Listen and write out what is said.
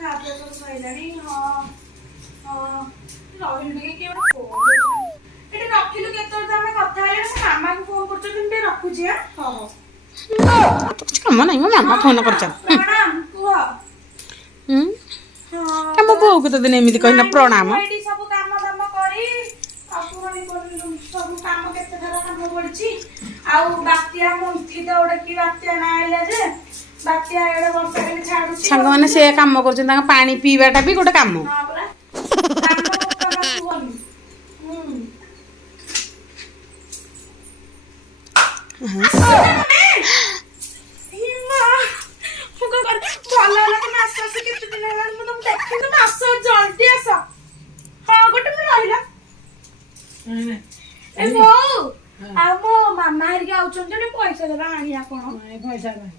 ଖାଇବା ସବୁ ସଇଲାଣି। ରହିଲୁ ଟିକେ କିଏ ଗୋଟେ ଫୋନ୍ ଏଠି ରଖିଲୁ କେତେବେଳେ ତ ଆମେ କଥା ହେଲେ ମୋ ମାମାକୁ ଫୋନ୍ କରୁଛନ୍ତି ମୁଁ ଟିକେ ରଖୁଛି। କିଛି କାମ ନାହିଁ ମୋ ମାମା ଫୋନ କରୁଛ। ପ୍ରଣାମ କୁହ। ମୋ ବୋଉକୁ ତ ଦିନ ଏମିତି କହିନା ପ୍ରଣାମ। ଏଠି ସବୁ କାମ ଦାମ କରି ଆଉ କୁହନି ସବୁ କାମ କେତେ ଥର କାମ ପଡିଛି। ଆଉ ବାତ୍ୟା ମନ୍ଥି ତ ଗୋଟେ କି ବାତ୍ୟା ନା ଆଇଲା ଯେ ବାତ୍ୟା ଏଡେ ବର୍ଷା ହେଲେ ଛାଡୁଛି। ସାଙ୍ଗମାନେ ସେ କାମ କରୁଛନ୍ତି ତାଙ୍କ ପାଣି ପିଇବାଟା ବି ଗୋଟେ କାମ। ହଁ ପରା କାମ କଥା କୁହନି। ଭଲ ହେଲା ତମେ ଆସ କେତେ ଦିନ ହେଲାଣି ମୁଁ ତମକୁ ଦେଖିନି। ତମେ ଆସ ଜଲ୍ଦି ଆସ। ହଁ ଗୋଟେ ମିନିଟ୍ ରହିଲ। ଏ ବୋଉ ଆଉ ମୋ ମାମା ହେରିକା ଆଉଛନ୍ତି ଯେ ପଇସା ଦେବା ଆଣିବା କଣ? ପଇସା ନାହିଁ